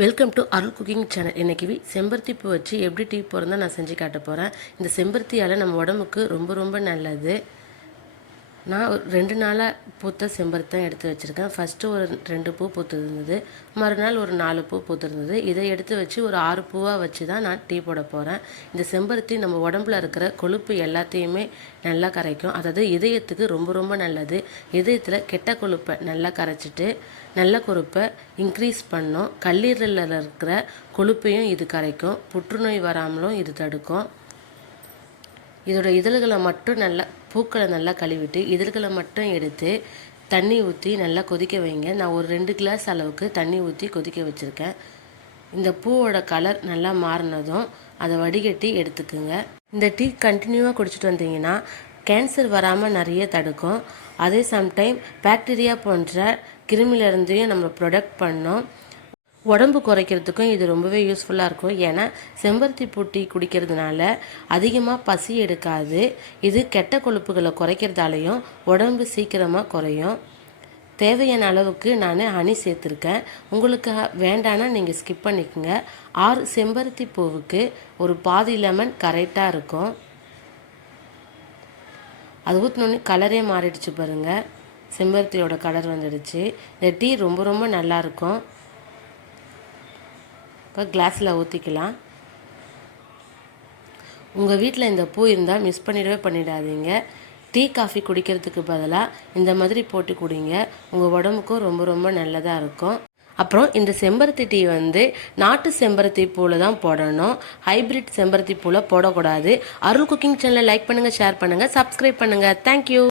Welcome to Arul cooking channel. இன்றைக்கி செம்பருத்தி பூ வச்சு எப்படி டீ போடுறதா நான் செஞ்சு காட்ட போகிறேன். இந்த செம்பருத்தியால் நம்ம உடம்புக்கு ரொம்ப ரொம்ப நல்லது. நான் ஒரு 2 நாளாக பூத்த செம்பருத்தி தான் எடுத்து வச்சுருக்கேன். ஃபஸ்ட்டு ஒரு 2 பூ பூத்துருந்தது, மறுநாள் ஒரு 4 பூ பூத்துருந்தது. இதை எடுத்து வச்சு ஒரு 6 பூவாக வச்சு தான் நான் டீ போட போகிறேன். இந்த செம்பருத்தி நம்ம உடம்புல இருக்கிற கொழுப்பு எல்லாத்தையுமே நல்லா கரைக்கும். அதாவது இதயத்துக்கு ரொம்ப ரொம்ப நல்லது. இதயத்தில் கெட்ட கொழுப்பை நல்லா கரைச்சிட்டு நல்ல கொழுப்பை இன்க்ரீஸ் பண்ணும். கல்லீரலில் இருக்கிற கொழுப்பையும் இது கரைக்கும். புற்றுநோய் வராமலும் இது தடுக்கும். இதோட இதழ்களை மட்டும் நல்லா பூக்களை நல்லா கழுவிட்டு இதழ்களை மட்டும் எடுத்து தண்ணி ஊற்றி நல்லா கொதிக்க வைங்க. நான் ஒரு 2 கிளாஸ் அளவுக்கு தண்ணி ஊற்றி கொதிக்க வச்சுருக்கேன். இந்த பூவோட கலர் நல்லா மாறினதும் அதை வடிகட்டி எடுத்துக்குங்க. இந்த டீ கண்டினியூவாக குடிச்சிட்டு வந்தீங்கன்னா கேன்சர் வராமல் நிறைய தடுக்கும். அதே சம்டைம் பாக்டீரியா போன்ற கிருமியிலேருந்தையும் நம்ம ப்ரொடெக்ட் பண்ணோம். உடம்பு குறைக்கிறதுக்கும் இது ரொம்பவே யூஸ்ஃபுல்லாக இருக்கும். ஏன்னா செம்பருத்தி பூ டீ குடிக்கிறதுனால அதிகமாக பசி எடுக்காது. இது கெட்ட கொழுப்புகளை குறைக்கிறதாலையும் உடம்பு சீக்கிரமாக குறையும். தேவையான அளவுக்கு நான் ஹனி சேர்த்துருக்கேன். உங்களுக்கு வேண்டான்னா நீங்கள் ஸ்கிப் பண்ணிக்கோங்க. 6 செம்பருத்தி பூவுக்கு ஒரு பாதி லெமன் கரெக்டாக இருக்கும். அது ஊற்றினோடனே கலரே மாறிடுச்சு பாருங்கள். செம்பருத்தியோட கலர் வந்துடுச்சு. இந்த டீ ரொம்ப ரொம்ப நல்லாயிருக்கும். இப்போ கிளாஸில் ஊற்றிக்கலாம். உங்கள் வீட்டில் இந்த பூ இருந்தால் மிஸ் பண்ணிடாதீங்க. டீ காஃபி குடிக்கிறதுக்கு பதிலாக இந்த மாதிரி போட்டு குடிங்க. உங்கள் உடம்புக்கும் ரொம்ப ரொம்ப நல்லதாக இருக்கும். அப்புறம் இந்த செம்பருத்தி டீ நாட்டு செம்பருத்தி பூவில் தான் போடணும். ஹைப்ரிட் செம்பருத்தி பூவில் போடக்கூடாது. அருள் குக்கிங் சேனலை லைக் பண்ணுங்கள், ஷேர் பண்ணுங்கள், சப்ஸ்கிரைப் பண்ணுங்கள். தேங்க்யூ.